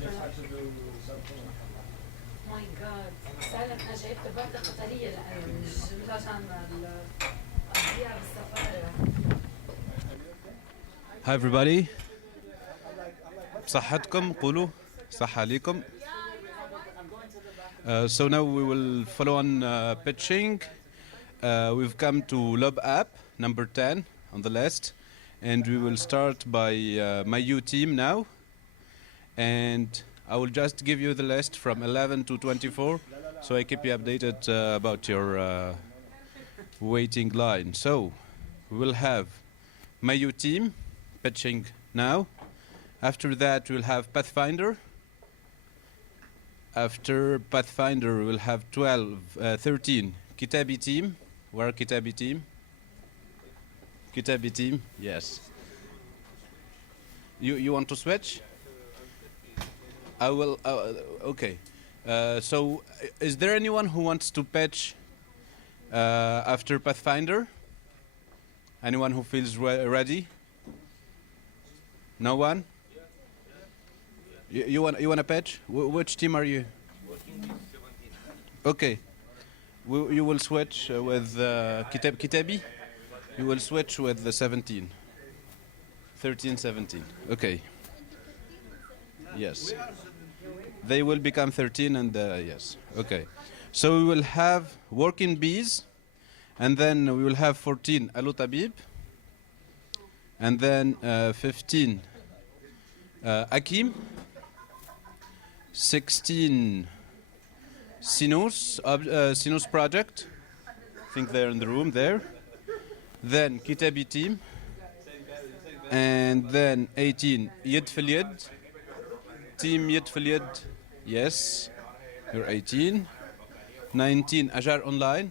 ماي جاد سالم انا جايبت بطة قطرية مش عشان الأضياء بالسفارة. Hi everybody. صحتكم قولوا صحة عليكم. So now we will follow on pitching. We've come to Lob app number 10 on the list, and we will start by my U team now. And I will just give you the list from 11 to 24, so I keep you updated about your waiting line. So we will have my U team pitching now. After that, we'll have Pathfinder. After Pathfinder, we'll have 13 Kitabi team. Where Kitabi team? Kitabi team, yes. You want to switch? I will. Okay. So, is there anyone who wants to pitch after Pathfinder? Anyone who feels ready? No one? You want to pitch? Which team are you? Okay. You will switch with Kitabi. You will switch with the 17. 13, 17. Okay. Yes. They will become 13 and yes. Okay. So we will have Working Bees, and then we will have 14 Alu Tabib, and then 15 Akim, 16 Sinus Project. I think they're in the room there. Then Kitabi team, and then 18 Yid Fil Yid. Team Yid Fil Yid, yes, you're 18. 19 Ajar Online.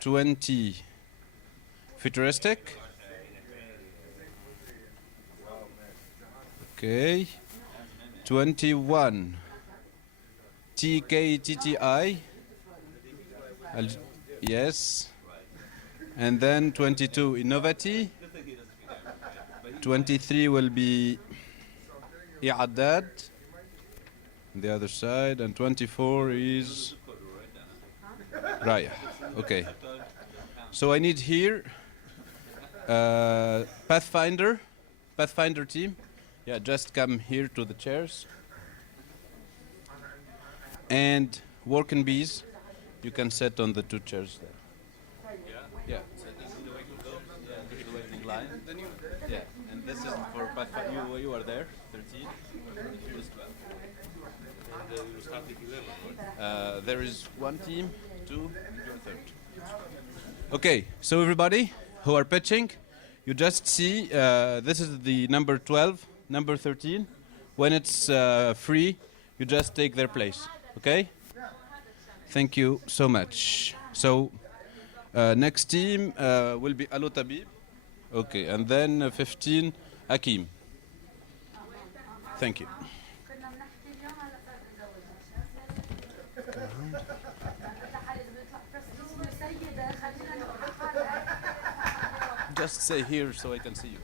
20 Futuristic. Okay. 21 TKTTI. Yes. And then 22 Innovati. 23 will be I'addad on the other side, and 24 is Raya. Okay. So I need here Pathfinder team. Yeah, just come here to the chairs. And Working Bees, you can sit on the two chairs there. Yeah. So this is the waiting line. Yeah, and this is for Pathfinder. You are there, 13. Plus 12. And we will start with 11. There is one team, two, and you're third. Okay, so everybody who are pitching, you just see this is the number 12, number 13. When it's free, you just take their place. Okay? Thank you so much. So next team will be Alu Tabib. Okay, and then 15 Akim. Thank you. Just say here so I can see you.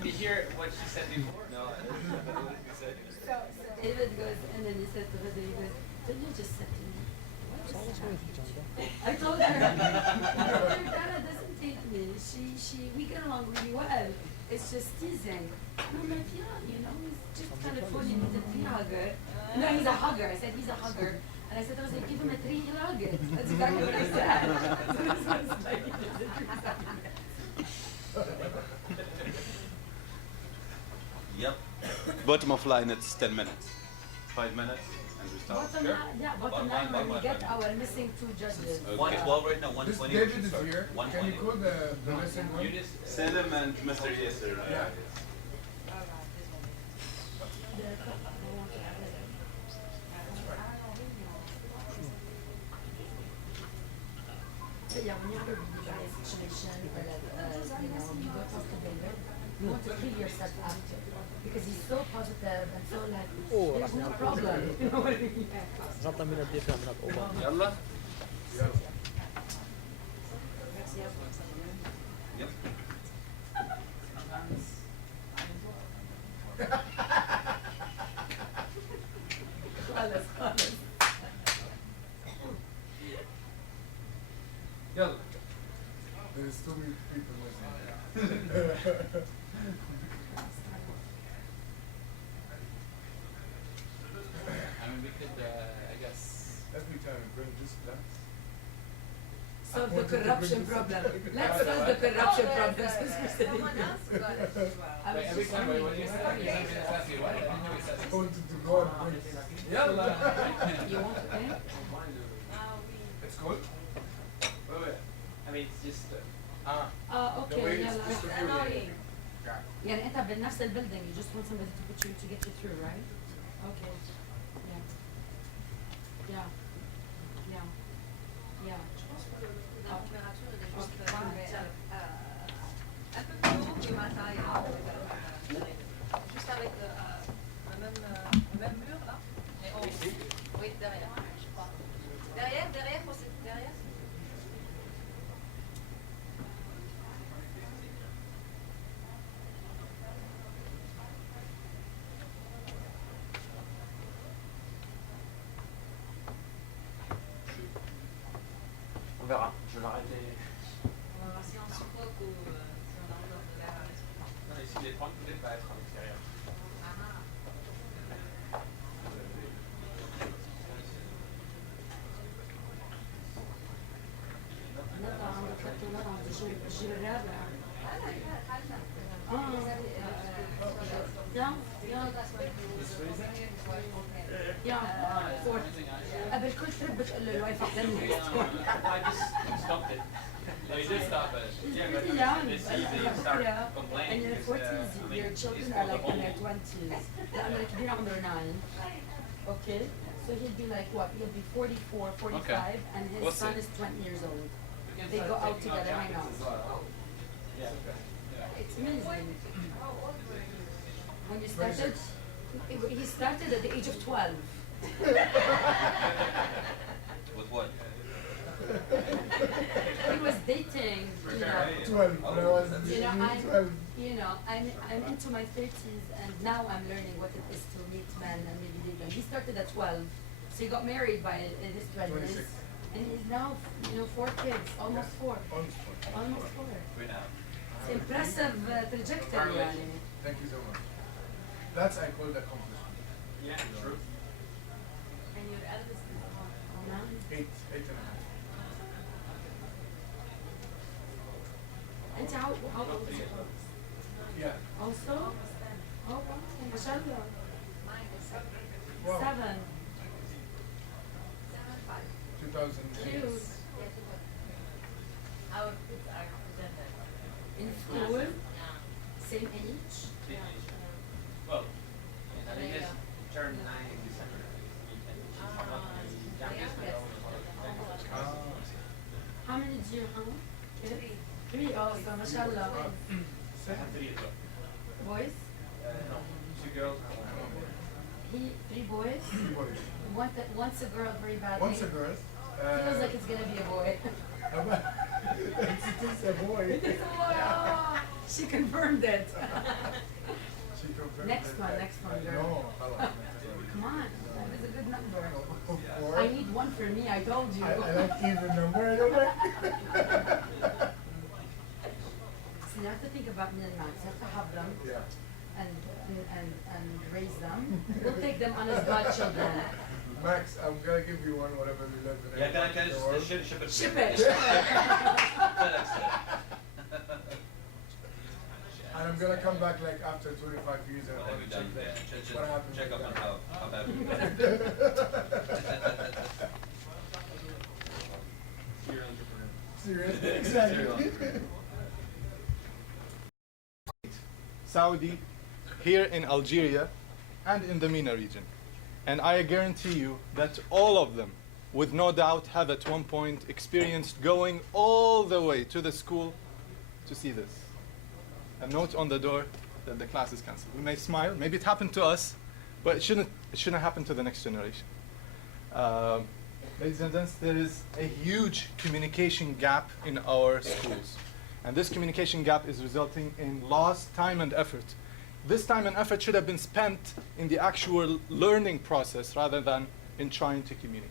Did you hear what she said before? No, I didn't. What did you say? So David goes, and then he says to David, he goes, didn't you just say to me? I told her, Dana doesn't take me. We get along really well. It's just teasing. And I'm like, yeah, he's just kind of funny. He's a tree hugger. No, he's a hugger. I said, he's a hugger. And I said, I was like, give him a tree, he'll hug it. That's exactly what I said. So it's like, Yep. Bottom of line, it's 10 minutes. 5 minutes, and we start. Bottom line, when we get our missing two judges. Okay. 112 right now, This 120. David is here. Can you call the missing one? Selim and Mr. Yasser. Yeah. So yeah, when you have a really bad situation or like, you go talk to David, you want to kill yourself after. Because he's so positive and so like, there's no problem. You know what I mean? J'entends une autre différence entre Obama. Yalla. Yep. خلص خلص. Yalla. There's too many people listening. I mean, we could, I guess. Every time we bring this class, Solve the corruption problem. Let's solve the corruption problem. Someone else got it as well. I was Wait, every just time, wait, what do you wondering. say? You said exactly what? I didn't know you said I this. wanted to go and bring this. Yalla. You want to pay? It's good? Wait. I mean, it's just. The way اوكي it's يلا. distributed. Yeah. يعني انت بنفس البيلدينج you just want somebody to put you to get you through, right? Okay. Yeah. Yeah. Yeah. La température est juste un peu plus haut que l'intérieur. Juste avec le même mur là. Mais oui, derrière, je crois. Derrière aussi, derrière. On verra. Je vais l'arrêter. On va voir si on suffoque ou si on a encore de l'air à respirer. Non, ici, les 30 peut-être pas être à l'extérieur. نطلع عند الخط ونطلع عند الجيل الرابع. Yeah. Yeah. Fourth. قبل كل ترip بتقول له الواي فاي I just stopped it. No, you did stop it. Yeah, but Really young. they see, they start complaining. In your because, 40s, I mean, your it's children for are the like in whole- their 20s. لأنه الكبير عمره 9. Okay? So he'll be like what? He'll be 44, 45, and his We'll son see. is 20 years old. We can They start go out taking our together, hang jackets out. as well. Yeah. It's amazing. When you started, he started at the age of 12. With what? He was dating, you know. 12. When I was You know, I'm, 12. you know, I'm into my 30s, and now I'm learning what it is to meet men and maybe date them. He started at 12, so he got married by in his 20s, 26. and he's now, you know, 4 kids, almost 4, Almost 4. almost 4. We're now. It's impressive trajectory, يعني. Thank you so much. That's I call the accomplishment. Yeah, true. And your eldest is one. Oh, man. 8 and a half. أنت how old is your Yeah. Also? Oh, wow, ما شاء الله. Mine is 7. Wow. 7. 2008. Cute. Our kids are presented. In school, Yeah. same age. Well, I think this turned 9 in December. Youngest and oldest. How many do you have? Kids? 3. Oh, so ما شاء الله. I have 3 as well. Boys? No, 2 girls and 1 boy. 3 boys. 3 boys. Once a girl very badly. Once a girl. Feels like it's gonna be a boy. It is a boy. Oh, she confirmed it. She confirmed Next it one, that- next one, girl. No, hello. Come on, that is a good number. Four. I need one for me, I told you. I like even number. I don't like. So you have to think about me and Max. You have to have them Yeah. and raise them. We'll take them on as godchildren. Max, I'm gonna give you one whatever you live in. Yeah, can I just ship it? Ship it. FedEx it. And I'm gonna come back like after 25 years and I What have want you to done? check Yeah, that. What happened? check up with on that. how bad we've been. Serial entrepreneur. Seriously? Exactly. Saudi, here in Algeria, and in the MENA region. And I guarantee you that all of them, with no doubt, have at one point experienced going all the way to the school to see this. A note on the door that the class is cancelled. We may smile, maybe it happened to us, but it shouldn't happen to the next generation. Ladies and gents, there is a huge communication gap in our schools. And this communication gap is resulting in lost time and effort. This time and effort should have been spent in the actual learning process rather than in trying to communicate.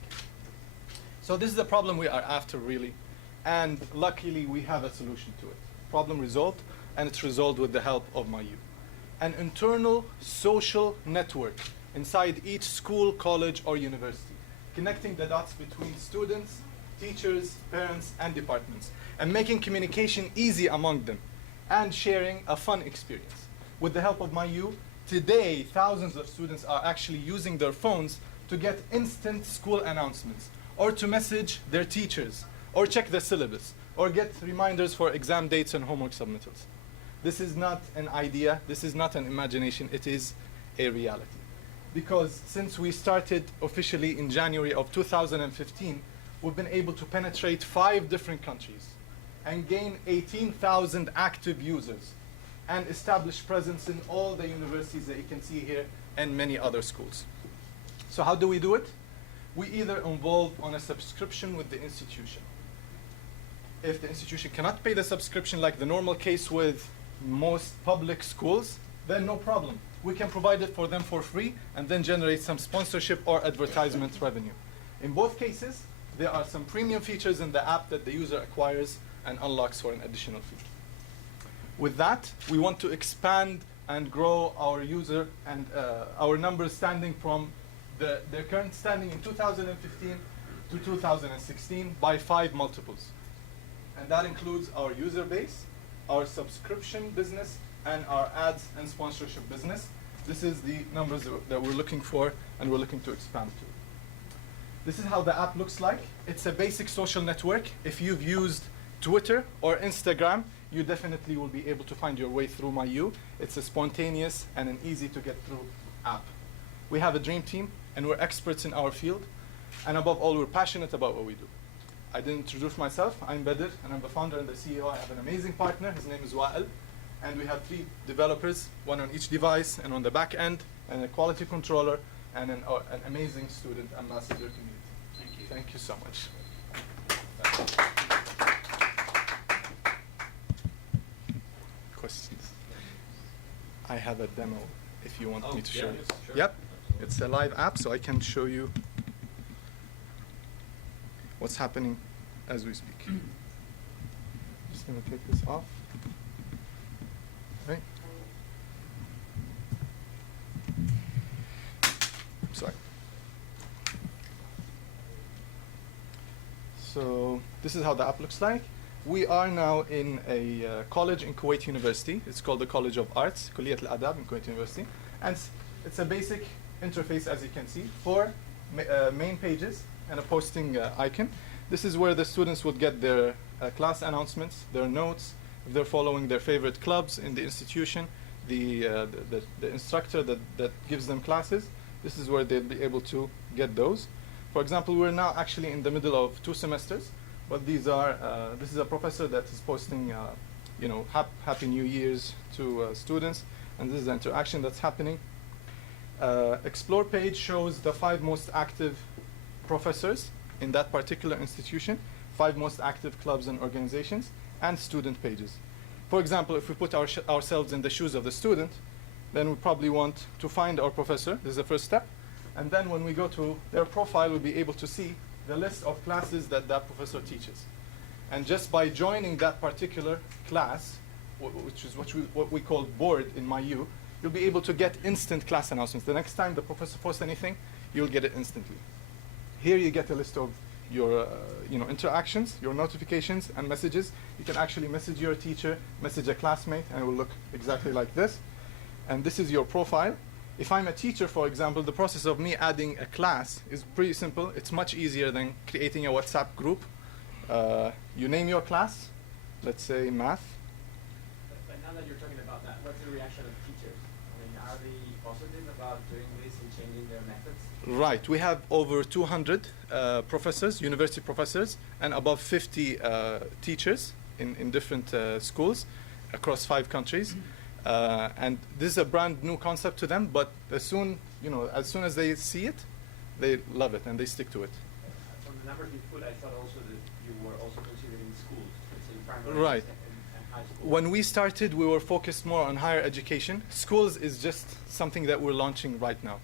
So this is the problem we are after, really. And luckily, we have a solution to it. Problem resolved, and it's resolved with the help of MyU. An internal social network inside each school, college, or university, connecting the dots between students, teachers, parents, and departments, and making communication easy among them, and sharing a fun experience. With the help of MyU, today, thousands of students are actually using their phones to get instant school announcements, or to message their teachers, or check the syllabus, or get reminders for exam dates and homework submittals. This is not an idea, this is not an imagination, it is a reality. Because since we started officially in January of 2015, we've been able to penetrate 5 different countries and gain 18,000 active users and establish presence in all the universities that you can see here and many other schools. So how do we do it? We either involve on a subscription with the institution. If the institution cannot pay the subscription like the normal case with most public schools, then no problem. We can provide it for them for free and then generate some sponsorship or advertisement revenue. In both cases, there are some premium features in the app that the user acquires and unlocks for an additional fee. With that, we want to expand and grow our user and our numbers standing from their current standing in 2015 to 2016 by 5 multiples. And that includes our user base, our subscription business, and our ads and sponsorship business. This is the numbers that we're looking for and we're looking to expand to. This is how the app looks like. It's a basic social network. If you've used Twitter or Instagram, you definitely will be able to find your way through MyU. It's a spontaneous and an easy to get through app. We have a dream team and we're experts in our field. And above all, we're passionate about what we do. I didn't introduce myself. I'm Badr and I'm the founder and the CEO. I have an amazing partner. His name is Wa'el. And we have 3 developers, 1 on each device and on the back end, and a quality controller, and an amazing student ambassador community. Thank you. Thank you so much. Questions? I have a demo if you want me to show you. Sure. Yep, it's a live app, so I can show you what's happening as we speak. Just gonna take this off. Right. Sorry. So this is how the app looks like. We are now in a college in Kuwait University. It's called the College of Arts, Kulliyat Al-Adab in Kuwait University. And it's a basic interface, as you can see, 4 main pages and a posting icon. This is where the students would get their class announcements, their notes, if they're following their favorite clubs in the institution, the instructor that gives them classes. This is where they'll be able to get those. For example, we're now actually in the middle of 2 semesters, but these are, this is a professor that is posting, Happy New Year's to students, and this is the interaction that's happening. Explore page shows the 5 most active professors in that particular institution, 5 most active clubs and organizations, and student pages. For example, if we put ourselves in the shoes of the student, then we probably want to find our professor. This is the first step. And then when we go to their profile, we'll be able to see the list of classes that professor teaches. And just by joining that particular class, which is what we call board in MyU, you'll be able to get instant class announcements. The next time the professor posts anything, you'll get it instantly. Here you get a list of your interactions, your notifications and messages. You can actually message your teacher, message a classmate, and it will look exactly like this. And this is your profile. If I'm a teacher, for example, the process of me adding a class is pretty simple. It's much easier than creating a WhatsApp group. You name your class, let's say math. But now that you're talking about that, what's the reaction of teachers? mean, are they positive about doing this and changing their methods? Right. We have over 200 professors, university professors, and above 50 teachers in different schools across 5 countries. And this is a brand new concept to them, but as soon as they see it, they love it and they stick to it. From the numbers you put, I thought also that you were also considering schools, let's say primary Right. and high school. When we started, we were focused more on higher education. Schools is just something that we're launching right now.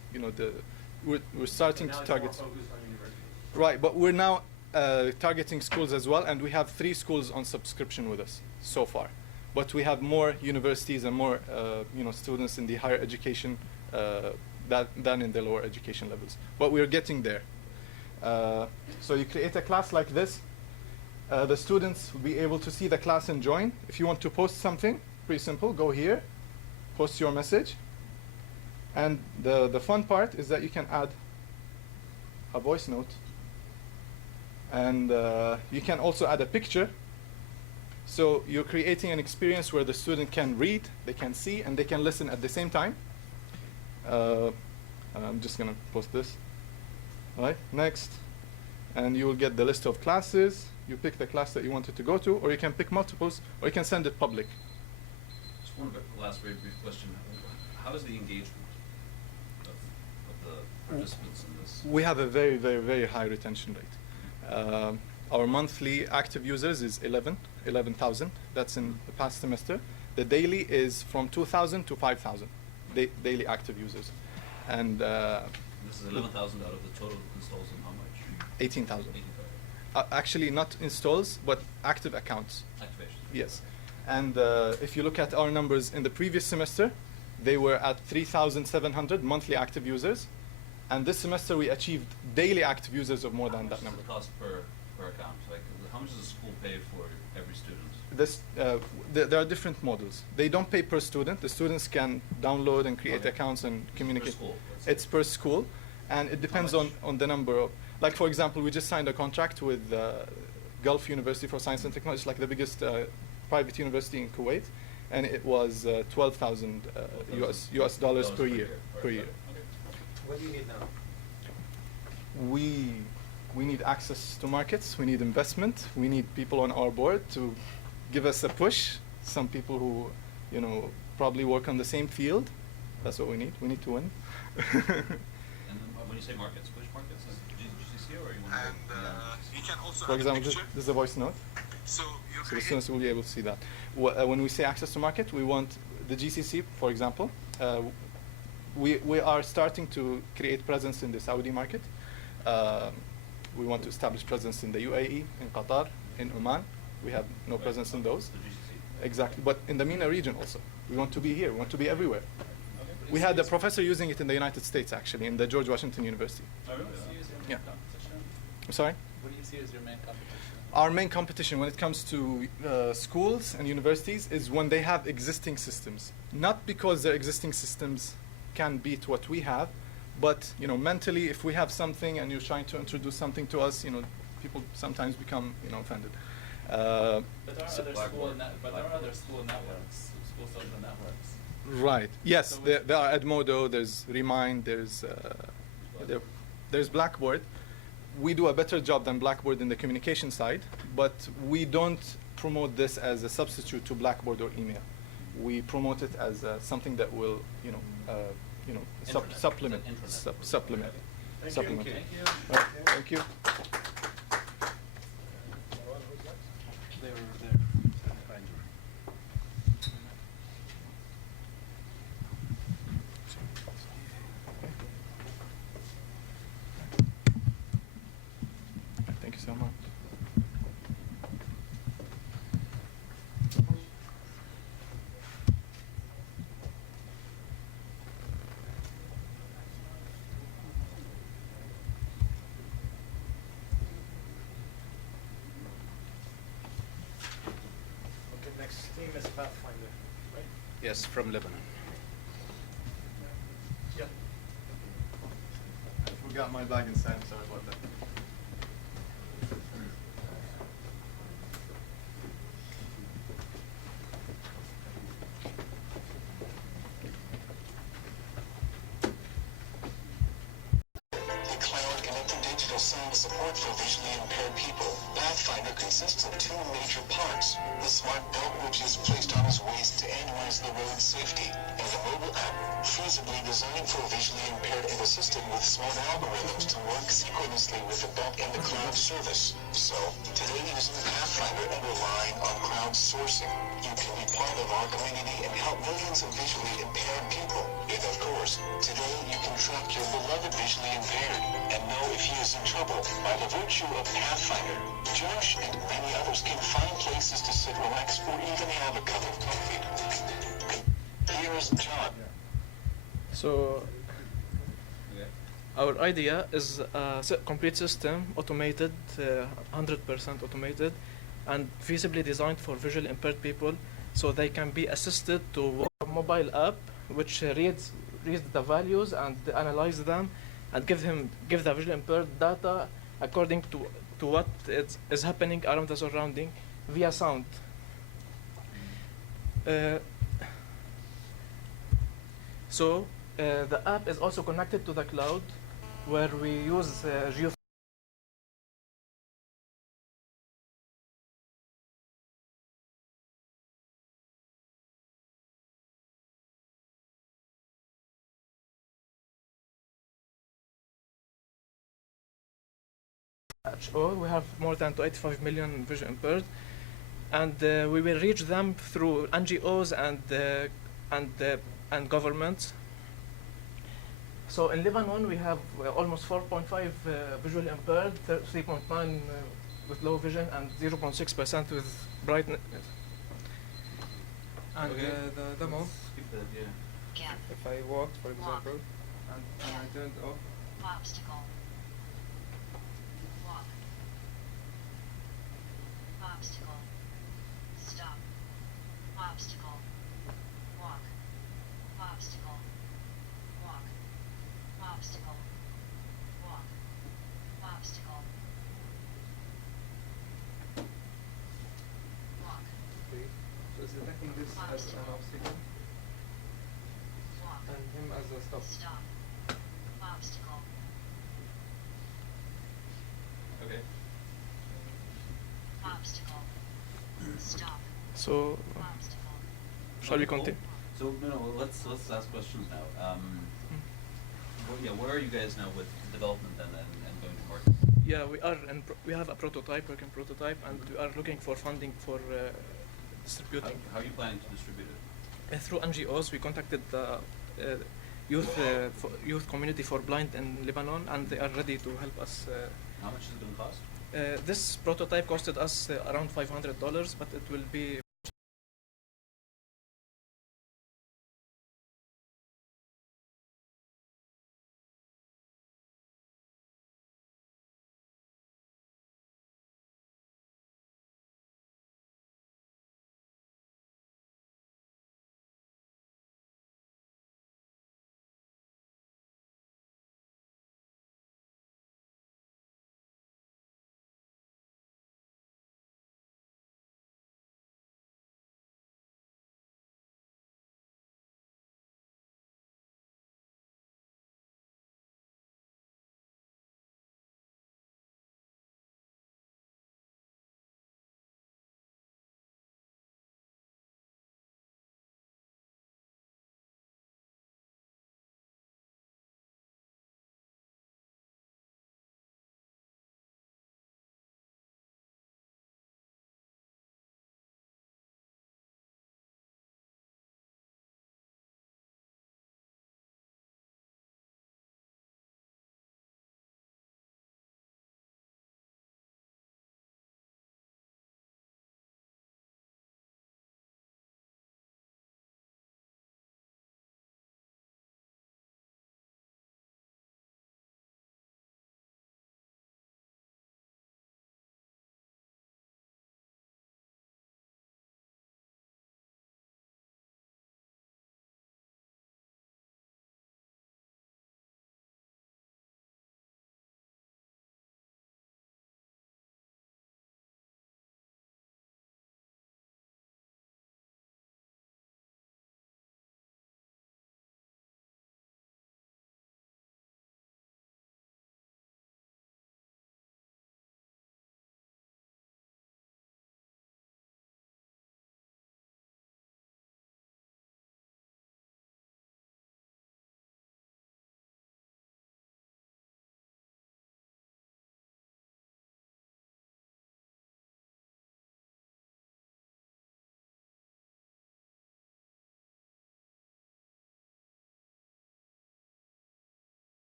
We're starting Now to it's target. more focused on universities. Right, but we're now targeting schools as well, and we have 3 schools on subscription with us so far. But we have more universities and more students in the higher education than in the lower education levels. But we're getting there. So you create a class like this. The students will be able to see the class and join. If you want to post something, pretty simple, go here, post your message. And the fun part is that you can add a voice note. And you can also add a picture. So you're creating an experience where the student can read, they can see, and they can listen at the same time. I'm just going to post this. All right, next. And you will get the list of classes. You pick the class that you wanted to go to, or you can pick multiples, or you can send it public. Just one last very brief question. How is the engagement of the participants in this? We have a very, very, very high retention rate. Our monthly active users is 11,000. That's in the past semester. The daily is from 2,000 to 5,000 daily active users. And This is 11,000 out of the total installs and how much? 18,000. 18,000. Actually, not installs, but active accounts. Activation. Yes. And if you look at our numbers in the previous semester, they were at 3,700 monthly active users. And this semester, we achieved daily active users of more than that number. How much is the cost per account? Like, how much does the school pay for every student? There are different models. They don't pay per student. The students can download and create Okay. accounts and communicate. Per school, let's say. It's per school, and it depends much? on the number of. Like, for example, we just signed a contract with Gulf University for Science and Technology, it's like the biggest private university in Kuwait, and it was 12,000 US dollars per year. Per year. Okay. What do you need now? We need access to markets. We need investment. We need people on our board to give us a push. Some people who, probably work on the same field. That's what we need. We need to win. And then when you say markets, which markets? Like GCC or you want to You can also for example, this is a voice note. So the students will be able to see that. When we say access to market, we want the GCC, for example. We are starting to create presence in the Saudi market. We want to establish presence in the UAE, in Qatar, in Oman. We have no presence in those. the GCC? Exactly. But in the MENA region also. We want to be here. We want to be everywhere. We had a professor using it in the United States, actually, in the George Washington University. Oh, really? Yeah. I'm sorry? What do you see as your main competition? Our main competition when it comes to schools and universities is when they have existing systems. Not because their existing systems can beat what we have, but mentally, if we have something and you're trying to introduce something to us, people sometimes become offended. But there are So other Blackboard. school networks, school social networks. Right. Yes, So there are Edmodo, there's Remind, there's Blackboard. We do a better job than Blackboard in the communication side, but we don't promote this as a substitute to Blackboard or email. We promote it as something that will, Intranet. supplement. It's an intranet. Supplement. Okay. Supplement. Thank you. All right, thank you. They were there. Behind you. Thank you so much. Okay, next team is Pathfinder, right? Yes, from Lebanon. Yeah. I forgot my bag inside. Sorry about that. support for visually impaired people. Pathfinder consists of two major parts: the smart belt, which is placed on his waist to analyze the road safety, and a mobile app, feasibly designed for visually impaired and assisted with smart algorithms to work synchronously with the belt and the cloud service. So, today using Pathfinder and relying on crowdsourcing, you can be part of our community and help millions of visually impaired people. And of course, today you can track your beloved visually impaired and know if he is in trouble. By the virtue of Pathfinder, Josh and many others can find places to sit, relax, or even have a cup of coffee. Here's John. So our idea is a complete system, automated, 100% automated, and feasibly designed for visually impaired people, so they can be assisted to work a mobile app which reads the values and analyze them, and give the visually impaired data according to what is happening around the surrounding via sound. So the app is also connected to the cloud, where we use geo we have more than 85 million vision impaired, and we will reach them through NGOs and governments. So in Lebanon, we have almost 4.5 visually impaired, 3.9 with low vision, and 0.6% with brightness. And the demo, Skip that, yeah. if I walked, for example, and I turned off, Obstacle. Walk. Obstacle. Stop. Obstacle. Walk. Obstacle. Walk. Obstacle. Walk. Obstacle. Walk. okay. So it's detecting this as an obstacle Walk. and him as a stop. Stop. Obstacle. Okay. Obstacle. Stop. So Obstacle. shall we continue? So no, let's ask questions now. Where are you guys now with development and going to market? Yeah, we have a prototype, working prototype, and we are looking for funding for distributing. How are you planning to distribute it? Through NGOs, we contacted the youth community for blind in Lebanon, and they are ready to help us. How much is it going to cost? This prototype costed us around $500, but it will be